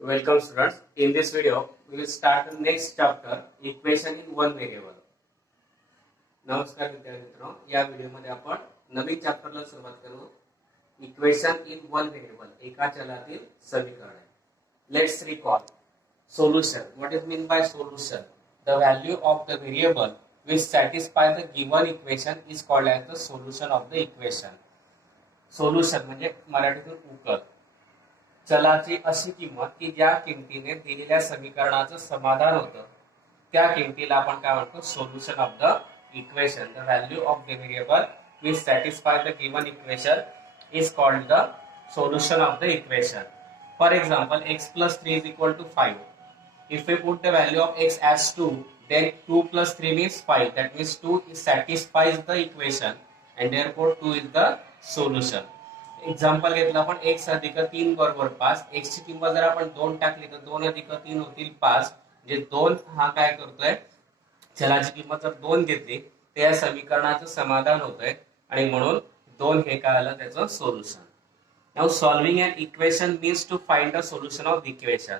Welcome students. In this video, we will start the next chapter, equation in one variable. नमस्कार विद्यार्थी मित्रांनो, या video मध्ये आपण नवीन चॅप्टरला सुरुवात करू. इक्वेशन इन वन व्हेरिएबल, एका चलातील समीकरण. Let's recall. Solution. What is meant by solution? The value of the variable which satisfy the given equation is called as the solution of the equation. Solution म्हणजे मराठीतून उकल. चलाची अशी किंमत की ज्या किमतीने दिलेल्या समीकरणाचं समाधान होतं त्या किमतीला आपण काय म्हणतो solution of the equation. The value of the variable which satisfy the given equation is called the solution of the equation. For example x plus 3 is equal to 5. If we put the value of x as 2, then 2 plus 3 means 5. That means 2 satisfies the equation and therefore 2 is the solution. Example घेतलं आपण x अधिक 3 बरोबर 5. x ची किंमत जर आपण 2 टाकली तर 2 अधिक 3 होतील 5. म्हणजे 2 हा काय करतोय, चलाची किंमत जर 2 घेतली तर या समीकरणाचं समाधान होतंय आणि म्हणून 2 हे काय आलं त्याचं solution. Now solving an equation means to find the solution of the equation.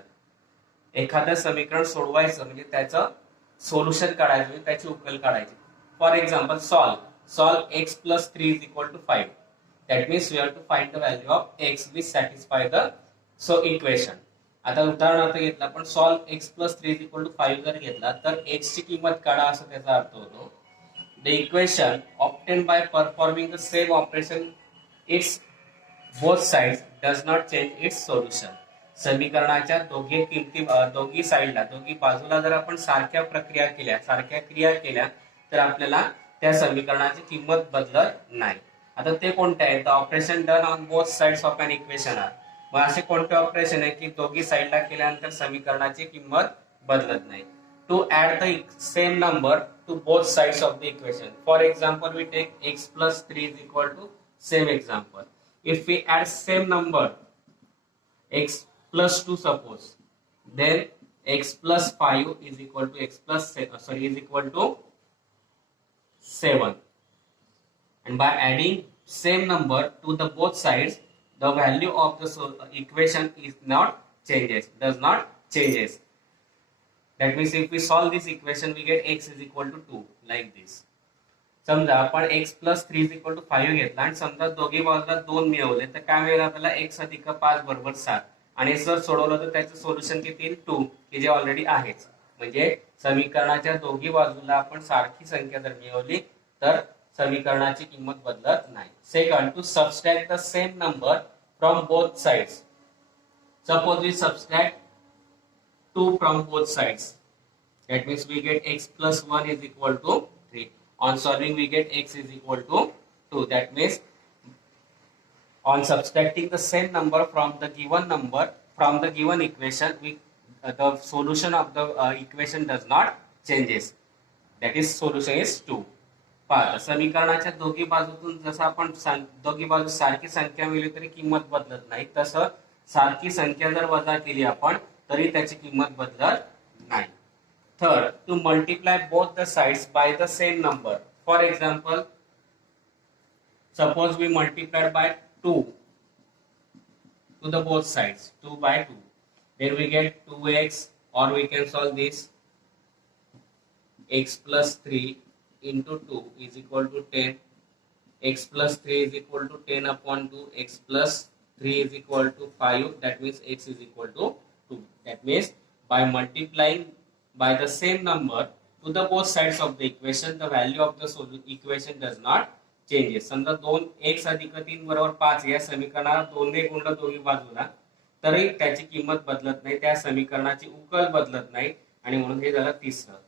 एखादं समीकरण सोडवायचं म्हणजे त्याचं सोल्युशन काढायचं, म्हणजे त्याची उकल काढायची. For example solve x plus 3 is equal to 5. That means we have to find the value of x which satisfy the equation. आता उदाहरणार्थ घेतला आपण solve x plus 3 is equal to 5 जर घेतला तर x ची किंमत काढा असं त्याचा अर्थ होतो. The equation obtained by performing the same operation its both sides does not change its solution. समीकरणाच्या दोघी साइडला दोघी बाजूला जर आपण सारख्या क्रिया केल्या तर आपल्याला त्या समीकरणाची किंमत बदलत नाही. आता ते कोणते आहे? The operation done on both sides of an equation are. मग असे कोणते ऑपरेशन आहे की दोघी साइडला केल्यानंतर समीकरणाची किंमत बदलत नाही. To add the same number to both sides of the equation. For example we take x plus 3 is equal to same example. If we add same number x plus 2 suppose, then x plus 5 is equal to is equal to 7. And by adding same number to the both sides, the value of the equation does not changes. That means if we solve this equation, we get x is equal to 2 like this. समजा आपण x plus 3 is equal to 5 घेतला आणि समजा दोघी बाजूला 2 मिळवले तर काय मिळेल आपल्याला x अधिक 5 बरोबर 7. आणि जर सोडवलं तर त्याचं सोल्युशन किती येईल 2, की जे ऑलरेडी आहेच. म्हणजे समीकरणाच्या दोघी बाजूला आपण सारखी संख्या जर मिळवली तर समीकरणाची किंमत बदलत नाही. Second, to subtract the same number from both sides. Suppose we subtract 2 from both sides. That means we get x plus 1 is equal to 3. On solving we get x is equal to 2. That means on subtracting the same number from the given equation, the solution of the equation does not changes. That is solution is 2. पहा, समीकरणाच्या दोघी बाजूतून जसं आपण दोघी बाजू सारखी संख्या मिळवली तरी किंमत बदलत नाही, तसं सारखी संख्या जर वजा केली आपण तरी त्याची किंमत बदलत नाही. Third, to multiply both the sides by the same number. For example suppose we multiplied by 2 to the both sides, 2 by 2. Then we get 2x, or we can solve this x plus 3 into 2 is equal to 10. X plus 3 is equal to 10 upon 2. X plus 3 is equal to 5. That means x is equal to 2. That means by multiplying by the same number to the both sides of the equation, the value of the equation does not changes. समजा 2x अधिक 3 बरोबर 5 या समीकरणाला 2 ने गुणलं दोन्ही बाजूला तरी त्याची किंमत बदलत नाही, त्या समीकरणाची उकल बदलत नाही आणि म्हणून हे झालं तिसरं.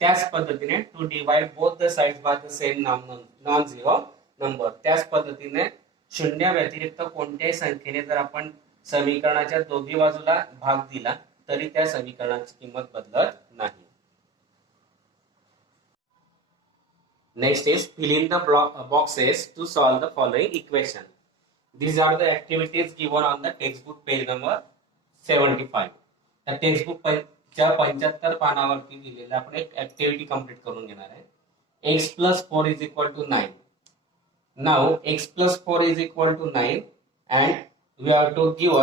त्याच पद्धतीने to divide both the sides by the same non zero number. त्याच पद्धतीने शून्य व्यतिरिक्त कोणत्याही संख्येने जर आपण समीकरणाच्या दोन्ही बाजूला भाग दिला तरी त्या समीकरणाची किंमत बदलत नाही. Next is fill in the boxes to solve the following equation. These are the activities given on the textbook page number 75. त्या टेक्स्टबुक च्या 75 पानावरती दिलेलं आपण एक ऍक्टिव्हिटी कंप्लीट करून घेणार आहे. x plus 4 is equal to 9. Now x plus 4 is equal to 9 and we have to give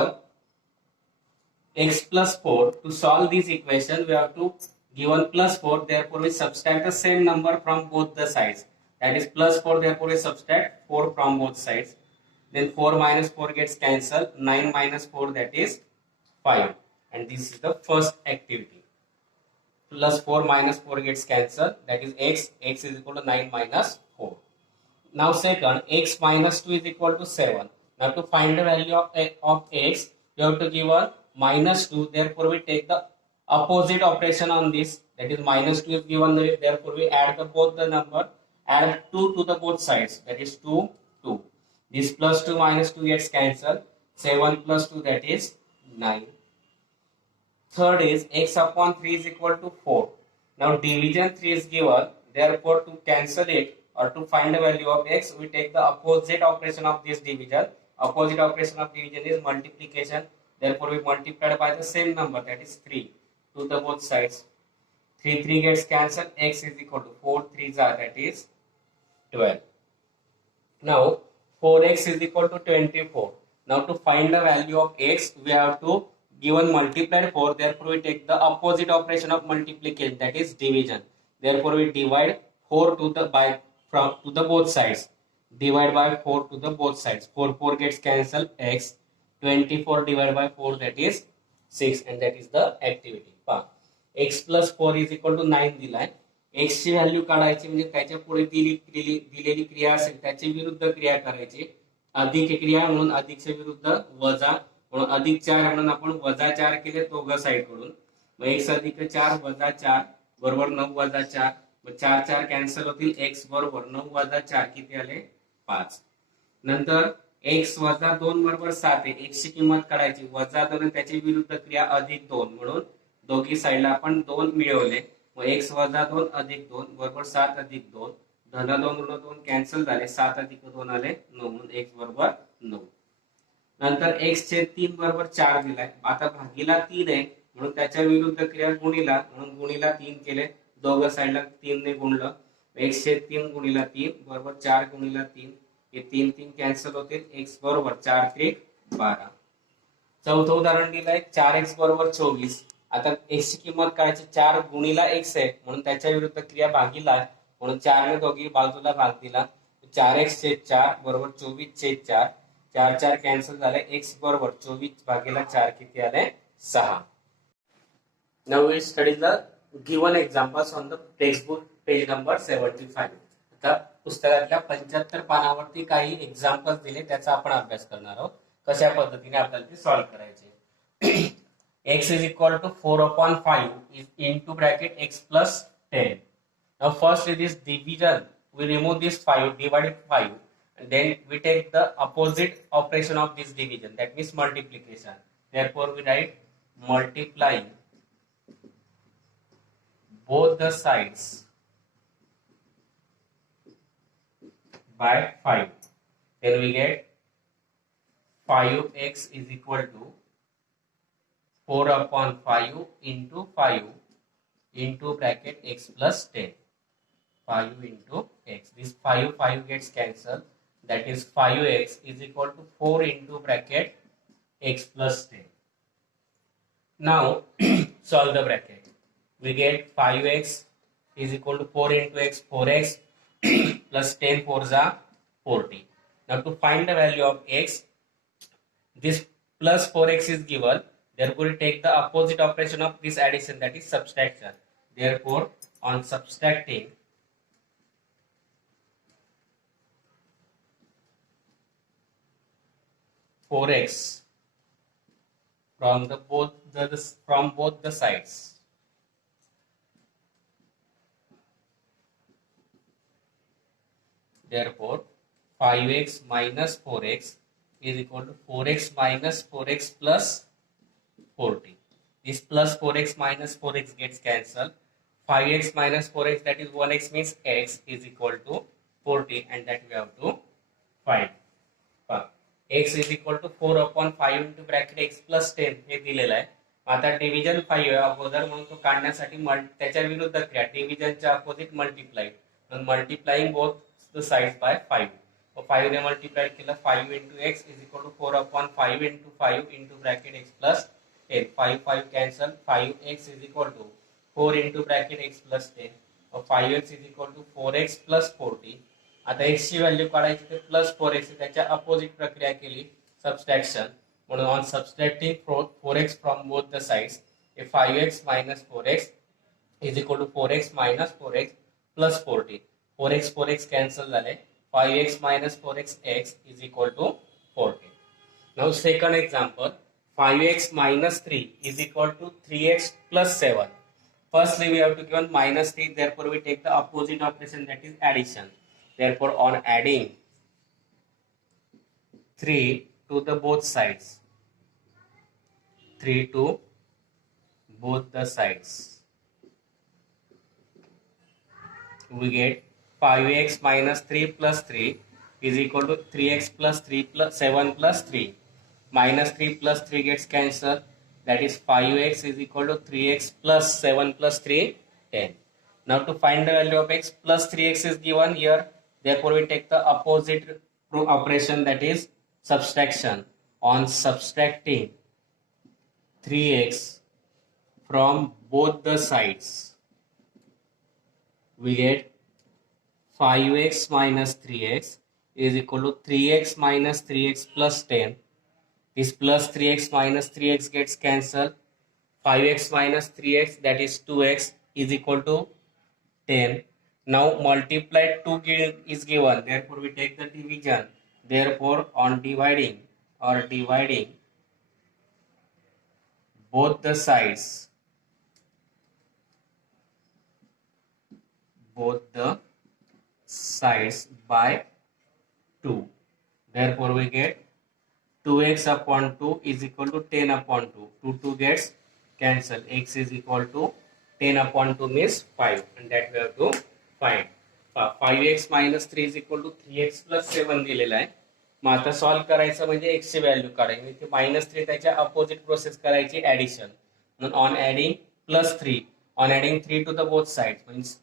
x plus 4. To solve this equation, we have to given plus 4, therefore we subtract the same number from both the sides. That is plus 4, therefore we subtract 4 from both sides. Then 4 minus 4 gets cancelled. 9 minus 4, that is 5. And this is the first activity. Plus 4 minus 4 gets cancelled. That is x. X is equal to 9 minus 4. Now second, x minus 2 is equal to 7. Now to find the value of x, you have to give a minus 2. Therefore we take the opposite operation on this. That is minus 2 is given. Therefore we add both the number. Add 2 to the both sides. That is 2, 2. This plus 2 minus 2 gets cancelled. 7 plus 2, that is 9. Third is x upon 3 is equal to 4. Now division 3 is given. Therefore to cancel it or to find the value of x, we take the opposite operation of this division. Opposite operation of division is multiplication. Therefore we multiply by the same number, that is 3 to the both sides. 3 3 gets cancelled. X is equal to 4 3s are, that is 12. Now 4x is equal to 24. Now to find the value of x, we have to given multiplied 4. Therefore we take the opposite operation of multiplication, that is division. Therefore we divide 4 to the to the both sides. Divide by 4 to the both sides. 4 4 gets cancelled. X 24 divided by 4, that is 6, and that is the activity. X plus 4 is equal to 9 दिलाय. x ची value काढायची म्हणजे त्याच्या पुढे दिलेली क्रिया असेल त्याची विरुद्ध क्रिया करायची. अधिक क्रिया म्हणून अधिकच्या विरुद्ध वजा म्हणून अधिक 4 म्हणून आपण वजा 4 केले दोघं साइड कडून. मग x अधिक 4 वजा 4 बरोबर 9 वजा 4. मग 4 4 कॅन्सल होतील. x बरोबर 9 वजा 4 किती आले 5. नंतर x वजा 2 बरोबर 7 आहे. x ची किंमत काढायची. वजा 2 त्याची विरुद्ध क्रिया अधिक 2 म्हणून दोघी साइडला आपण 2 मिळवले. मग x वजा 2 अधिक 2 बरोबर 7 अधिक 2. धन 2 ऋण 2 कॅन्सल झाले. 7 अधिक 2 आले 9 म्हणून x बरोबर 9. नंतर x छेद 3 बरोबर 4 दिलाय. आता भागीला 3 आहे म्हणून त्याच्या विरुद्ध क्रिया गुणिला म्हणून गुणिला 3 केले. दोघं साइडला 3 ने गुणलं. x छेद 3 गुणिला 3 बरोबर 4 गुणिला 3. हे 3 3 कॅन्सल होतील. x बरोबर 4 त्रिक 12. चौथं उदाहरण दिलंय 4x बरोबर 24. आता x ची किंमत काढायची. 4 गुणिला x आहे म्हणून त्याच्या विरुद्ध क्रिया भागीला आहे म्हणून 4 ने दोघी बाजूला भाग दिला. 4x छेद 4 बरोबर 24 छेद 4. 4 4 कॅन्सल झाले. x बरोबर 24 भागीला 4 किती आले 6. Now we study the given examples on the textbook page number 75. आता पुस्तकातल्या 75 पानावरती काही एक्झाम्पल्स दिले त्याचा आपण अभ्यास करणार आहोत. कशा पद्धतीने आपल्याला ते सॉल्व्ह करायचे. x is equal to 4 upon 5 is into bracket x plus 10. Now first it is division. We remove this 5, divided 5, and then we take the opposite operation of this division, that means multiplication. Therefore we write multiplying both the sides by 5. Then we get 5x is equal to 4 upon 5 into 5 into bracket x plus 10. 5 into x. This 5 gets cancelled. That is 5x is equal to 4 into bracket x plus 10. Now solve the bracket. We get 5x is equal to 4 into x, 4x plus 10 4s are 40. Now to find the value of x, this plus 4x is given. Therefore, we take the opposite operation of this addition, that is subtraction. Therefore, on subtracting, four x from both the sides. Therefore, 5x minus 4x is equal to 4x minus 4x plus 40. This plus 4x minus 4x gets cancelled. 5x minus 4x, that is 1x, means x is equal to 40, and that we have to find. X is equal to 4 upon 5 into bracket x plus 10 हे दिलेलं आहे. आता division 5 आहे अगोदर म्हणून तो काढण्यासाठी त्याच्या विरुद्ध क्रिया डिव्हिजनच्या अपोजिट मल्टिप्लाय म्हणून multiplying both the sides bye 5. 5 ने मल्टिप्लाय केलं 5 into x is equal to 4 upon 5 into 5 into bracket x plus 10. 5 5 cancel. 5x is equal to 4 into bracket x plus 10. 5x is equal to 4x plus 40. आता x ची value काढायची तर plus 4x त्याच्या opposite प्रक्रिया केली subtraction म्हणून on subtracting 4x from both the sides 5x minus 4x is equal to 4x minus 4x plus 40. 4x 4x cancel झाले 5x minus 4x x is equal to 40. Now second example 5x minus 3 is equal to 3x plus 7. Firstly we have to given minus 3, therefore we take the opposite operation, that is addition. Therefore on adding 3 to the both sides, 3 to both the sides, we get 5x minus 3 plus 3 is equal to 3x plus 3 plus 7 plus 3. Minus 3 plus 3 gets cancelled, that is 5x is equal to 3x plus 7 plus 3, 10. Now to find the value of x, plus 3x is given here, therefore we take the opposite operation, that is subtraction. On subtracting 3x from both the sides, we get 5x minus 3x is equal to 3x minus 3x plus 10. This plus 3x minus 3x gets cancelled. 5x minus 3x, that is 2x, is equal to 10. Now multiplied 2 is given, therefore we take the division. Therefore on dividing both the sides, by 2, therefore we get 2x upon 2 is equal to 10 upon 2. 2 gets cancelled. X is equal to 10 upon 2 means 5, and that we have to find. 5x minus 3 is equal to 3x plus 7 दिलेला आहे. मग आता solve करायचं म्हणजे x ची value काढायची. इथे -3 त्याच्या opposite process करायची ऍडिशन. म्हणून on adding +3, on adding 3 to the both sides means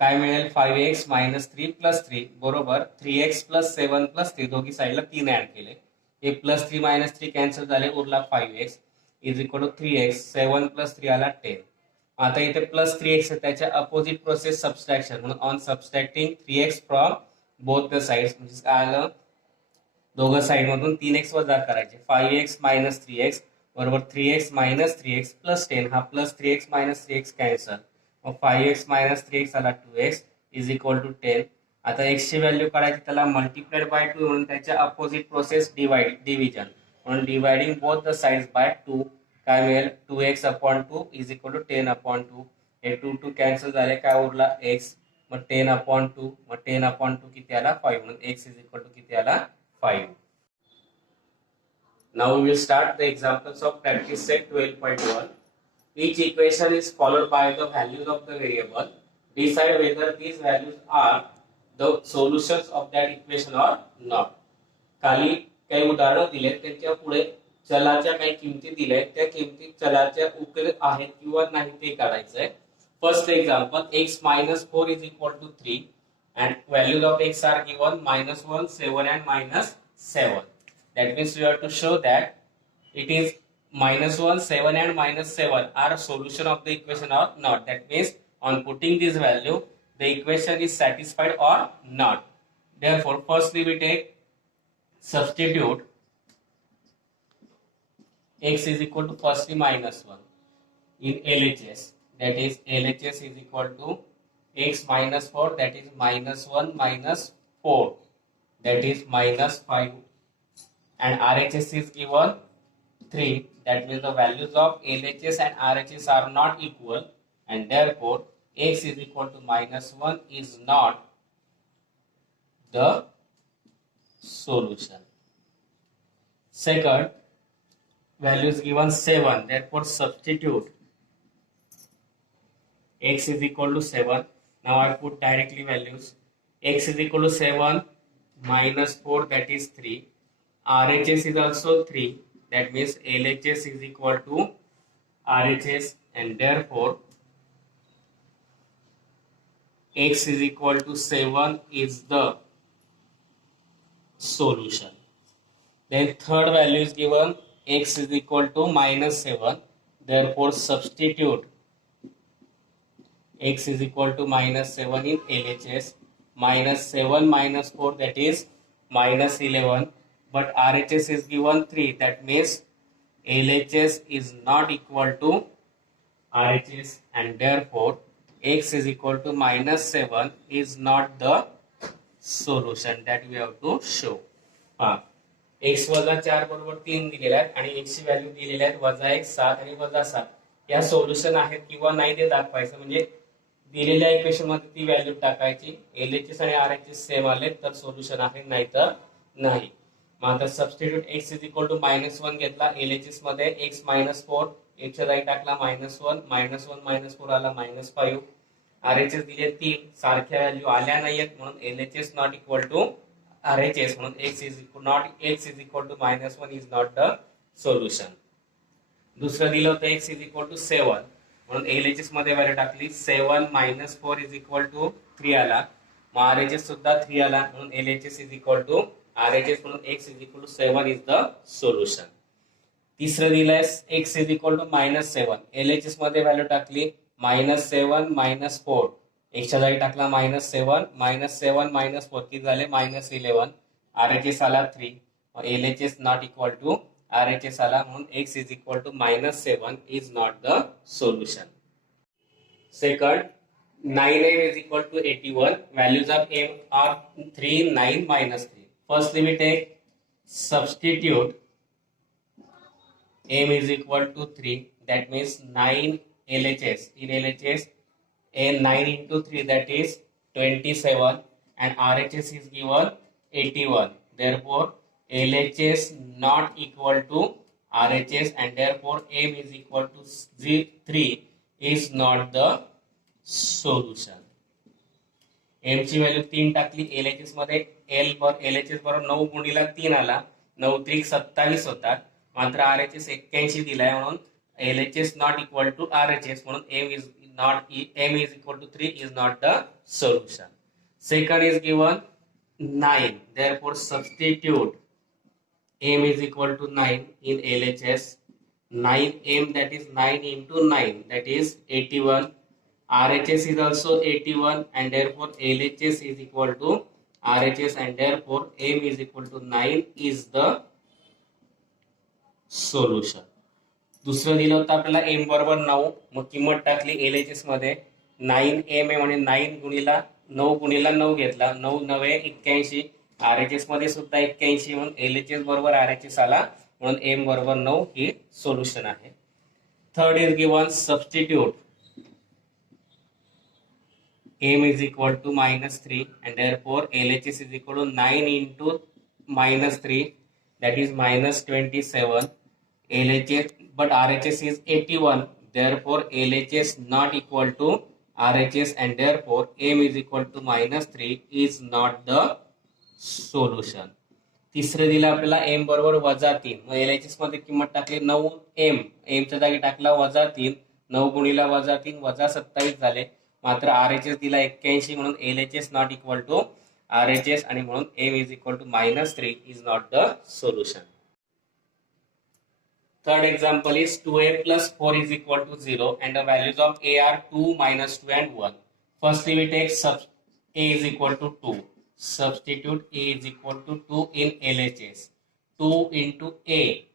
काय मिळेल 5x minus 3 plus 3 बरोबर 3x plus 7 plus 3, दोघी साइडला 3 ऍड केले. हे +3 - 3 कॅन्सल झाले, उरला 5x is equal to 3x, 7 plus 3 आला 10. आता इथे +3x त्याच्या अपोजिट प्रोसेस सबस्ट्रॅक्शन म्हणून on subtracting 3x from both the sides म्हणजे काय आलं दोघं साइड मधून 3x वजा करायचे. 5x minus 3x बरोबर 3x minus 3x plus 10, हा +3x minus 3x कॅन्सल, मग 5x minus 3x आला 2x इज इक्वल टू 10. आता x ची व्हॅल्यू काढायची, त्याला मल्टिप्लाइड बाय 2 म्हणून त्याच्या अपोजिट प्रोसेस डिव्हिजन म्हणून dividing both the sides by 2 काय मिळेल 2x upon 2 is equal to 10 upon 2. हे 2 कॅन्सल झाले, काय उरला x, मग 10 upon 2, मग 10 upon 2 किती आला 5, म्हणून x इज इक्वल टू किती आला 5. Now we will start the examples of practice set 12.1. Each equation is followed by the values of the variable. Decide whether these values are the solutions of that equation or not. खाली काही उदाहरण दिले, त्यांच्या पुढे चलाच्या काही किमती दिल्या, त्या किमती चलाच्या उकेल आहेत किंवा नाही ते काढायचंय. First example x minus 4 is equal to 3 and values of x are given -1, 7 and -7. That means we have to show that it is -1, 7 and -7 are solution of the equation or not. That means on putting this value the equation is satisfied or not. Therefore firstly we take substitute x is equal to firstly -1 in LHS, that is LHS is equal to x minus 4, that is -1 minus 4, that is -5, and RHS is given 3, that means the values of LHS and RHS are not equal, and therefore x is equal to -1 is not the solution. Second, value is given 7, therefore substitute x is equal to 7. Now I put directly values. X is equal to 7 minus 4, that is 3. RHS is also 3, that means LHS is equal to RHS, and therefore x is equal to 7 is the solution. Then third value is given x is equal to minus 7. Therefore, substitute x is equal to minus 7 in LHS. Minus 7 minus 4, that is minus 11. But RHS is given 3. That means LHS is not equal to RHS, and therefore x is equal to minus 7 is not the solution that we have to show. x वजा 4 बरोबर 3 दिलेले आहेत आणि x ची value दिलेली आहे वजा 1 7 आणि वजा 7. या सोल्युशन आहेत किंवा नाही ते दाखवायचं. म्हणजे दिलेल्या इक्वेशन मध्ये ती व्हॅल्यू टाकायची. एलएचएस आणि आरएचएस सेम आले तर सोल्युशन आहे, नाही तर नाही. मग आता substitute x is equal to minus 1 घेतला. एलएचएस मध्ये x मायनस 4, x च्या जागी टाकला मायनस 1, मायनस 1 मायनस 4 आला मायनस 5. आरएचएस दिले 3, सारख्या व्हॅल्यू आल्या नाहीयेत म्हणून LHS not equal to RHS म्हणून x is equal to minus 1 is not the solution. दुसरं दिलं होतं x is equal to 7 म्हणून LHS मध्ये व्हॅल्यू टाकली. 7 minus 4 is equal to 3 आला. मग RHS सुद्धा 3 आला म्हणून LHS is equal to RHS म्हणून x is equal to 7 is the solution. तिसरं दिलंय x is equal to minus 7. LHS मध्ये व्हॅल्यू टाकली minus 7 minus 4. x च्या जागी टाकला मायनस 7 मायनस 4 किती झाले मायनस 11. RHS आला 3. LHS not equal to RHS आला म्हणून x is equal to minus 7 is not the solution. Second 9m is equal to 81. Values of m are 3, 9, minus 3. Firstly we take substitute m is equal to 3. That means 9 LHS. In LHS a 9 into 3 that is 27 and RHS is given 81. Therefore LHS not equal to RHS and therefore m is equal to 3 is not the solution. m ची value 3 टाकली. LHS मध्ये LHS बरोबर 9 गुणिला 3 आला. 9 3 27 होतात. मात्र RHS 81 दिलाय म्हणून LHS not equal to RHS म्हणून m is equal to 3 is not the solution. Second is given 9. Therefore substitute m is equal to 9 in LHS. 9m that is 9 into 9 that is 81. RHS is also 81 and therefore LHS is equal to RHS and therefore m is equal to 9 is the solution. दुसरं दिलं होतं आपल्याला m बरोबर 9. मग किंमत टाकली LHS मध्ये 9m आहे म्हणजे 9 गुणिला 9 गुणिला 9 घेतला. 9 9 81. RHS मध्ये सुद्धा 81 म्हणून LHS बरोबर RHS आला म्हणून m बरोबर 9 ही सोल्युशन आहे. Third is given substitute m is equal to minus 3 and therefore LHS is equal to 9 into minus 3 that is minus 27. LHS but RHS is 81. Therefore LHS not equal to RHS and therefore m is equal to minus 3 is not the solution. तिसरं दिलं आपल्याला m बरोबर वजा 3. मग LHS मध्ये किंमत टाकली 9m. m च्या जागी टाकला वजा 3. 9 गुणिला वजा 3 वजा 27 झाले. मात्र RHS दिला 81 म्हणून LHS not equal to RHS आणि म्हणून m is equal to minus 3 is not the solution. Third example is 2a plus 4 is equal to 0 and the values of a are 2, minus 2 and 1. Firstly we take a is equal to 2. Substitute a is equal to 2 in LHS. 2 into a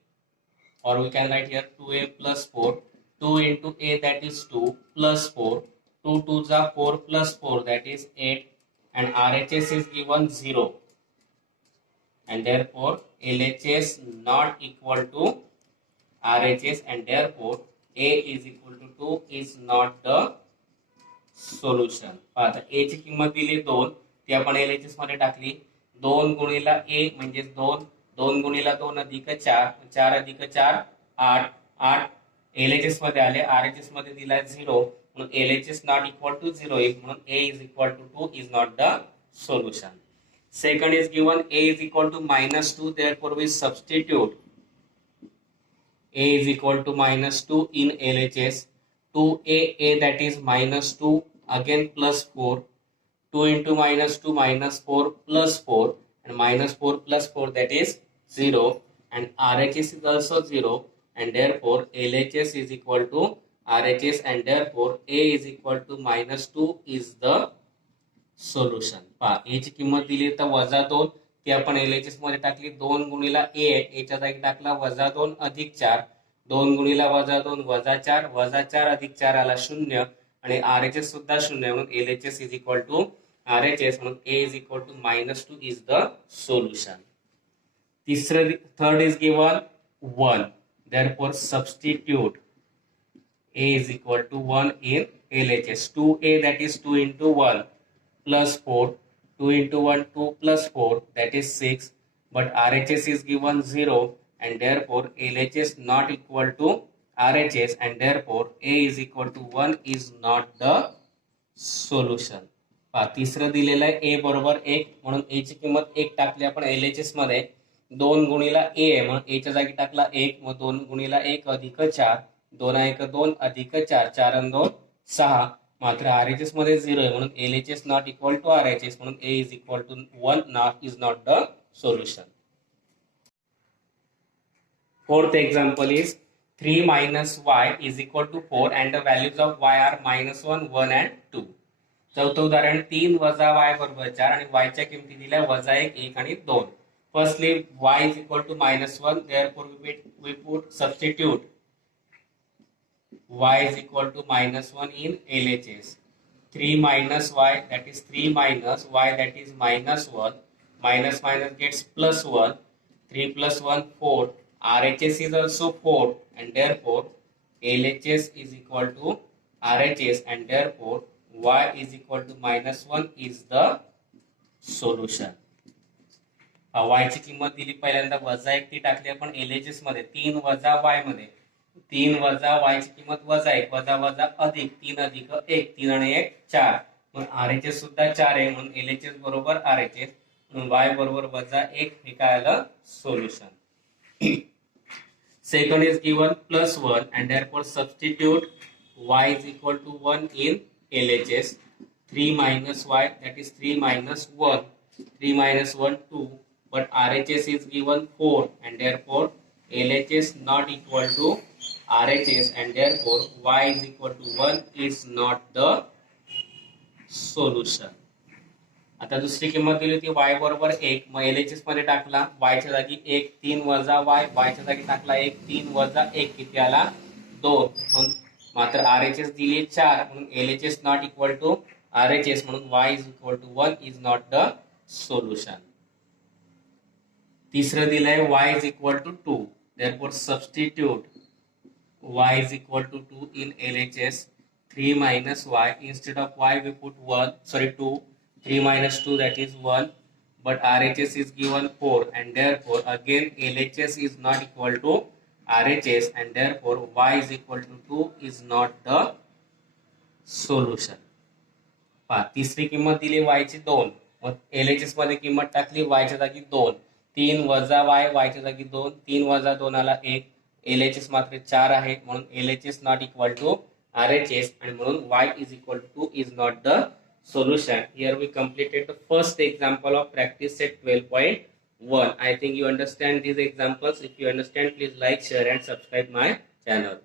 or we can write here 2a plus 4. 2 into a that is 2 plus 4. 2 2s are 4 plus 4 that is 8 and RHS is given 0 and therefore LHS not equal to RHS and therefore a is equal to 2 is not the solution. आता a ची किंमत दिली 2 ती आपण LHS मध्ये टाकली. 2 गुणिला a म्हणजे 2 गुणिला 2 अधिक 4 4 अधिक 4 8 8 LHS मध्ये आले. RHS मध्ये दिलाय 0 म्हणून LHS not equal to 0 म्हणून a is equal to 2 is not the solution. Second is given a is equal to minus 2. Therefore we substitute a is equal to minus 2 in LHS. 2a that is minus 2 again plus 4. 2 into minus 2 minus 4 plus 4 and minus 4 plus 4 that is 0. and RHS is also 0, and therefore LHS is equal to RHS, and therefore A is equal to -2 is the solution. पहा A ची किंमत दिली तर -2, ती आपण LHS मध्ये टाकली. 2 गुणिला A A च्या जागी टाकला -2 अधिक 4, 2 गुणिला -2 -4, -4 अधिक 4 आला 0, आणि RHS सुद्धा 0 म्हणून LHS is equal to RHS, म्हणून A is equal to -2 is the solution. Third is given 1, therefore substitute A is equal to 1 in LHS. 2A, that is 2 into 1 plus 4, 2 into 1 2 plus 4, that is 6, but RHS is given 0, and therefore LHS not equal to RHS, and therefore A is equal to 1 is not the solution. तिसरं दिलेलं आहे A बरोबर 1, म्हणून A ची किंमत 1 टाकली आपण LHS मध्ये. 2 गुणिला A आहे म्हणून A च्या जागी टाकला 1, मग 2 गुणिला 1 अधिक 4, 2 1 2 अधिक 4, 4 आणि 2 6, मात्र RHS मध्ये 0 आहे म्हणून LHS not equal to RHS, म्हणून A is equal to 1 not is not the solution. Fourth example is 3 minus y is equal to 4 and the values of y are -1, 1 and 2. चौथं उदाहरण 3 वजा y बरोबर 4 आणि y च्या किमती दिल्या -1, 1 आणि 2. Firstly, y is equal to -1, therefore we put substitute y is equal to -1 in LHS. 3 minus y, that is 3 minus y, that is -1, minus minus gets +1, 3 plus 1 4, RHS is also 4, and therefore LHS is equal to RHS, and therefore y is equal to -1 is the solution. y ची किंमत दिली पहिल्यांदा -1 ती टाकली आपण LHS मध्ये. 3 वजा y मध्ये 3 वजा y ची किंमत -1, वजा वजा अधिक 3 अधिक 1, 3 आणि 1 4, मग RHS सुद्धा 4 आहे म्हणून LHS बरोबर RHS, म्हणून y बरोबर -1 हे काय आलं solution. Second is given +1, and therefore substitute y is equal to 1 in LHS. 3 minus y, that is 3 minus 1, 3 minus 1 2, but RHS is given 4, and therefore LHS not equal to RHS, and therefore y is equal to 1 is not the solution. आता दुसरी किंमत दिली होती y बरोबर 1, मग LHS मध्ये टाकला y च्या जागी 1, 3 वजा y, y च्या जागी टाकला 1, 3 वजा 1 किती आला 2, मात्र RHS दिली 4 म्हणून LHS not equal to RHS, म्हणून y is equal to 1 is not the solution. तिसरं दिलंय y is equal to 2, therefore substitute y is equal to 2 in LHS. 3 minus y, instead of y we put 2, 3 minus 2, that is 1, but RHS is given 4, and therefore again LHS is not equal to RHS, and therefore y is equal to 2 is not the solution. तिसरी किंमत दिली y ची 2, मग LHS मध्ये किंमत टाकली y च्या जागी 2, 3 वजा y, y च्या जागी 2, 3 वजा 2 आला 1, LHS मात्र 4 आहे म्हणून LHS not equal to RHS, आणि म्हणून y is equal to 2 is not the solution. Here we completed the first example of practice set 12.1. I think you understand these examples. If you understand, please like, share and subscribe my channel.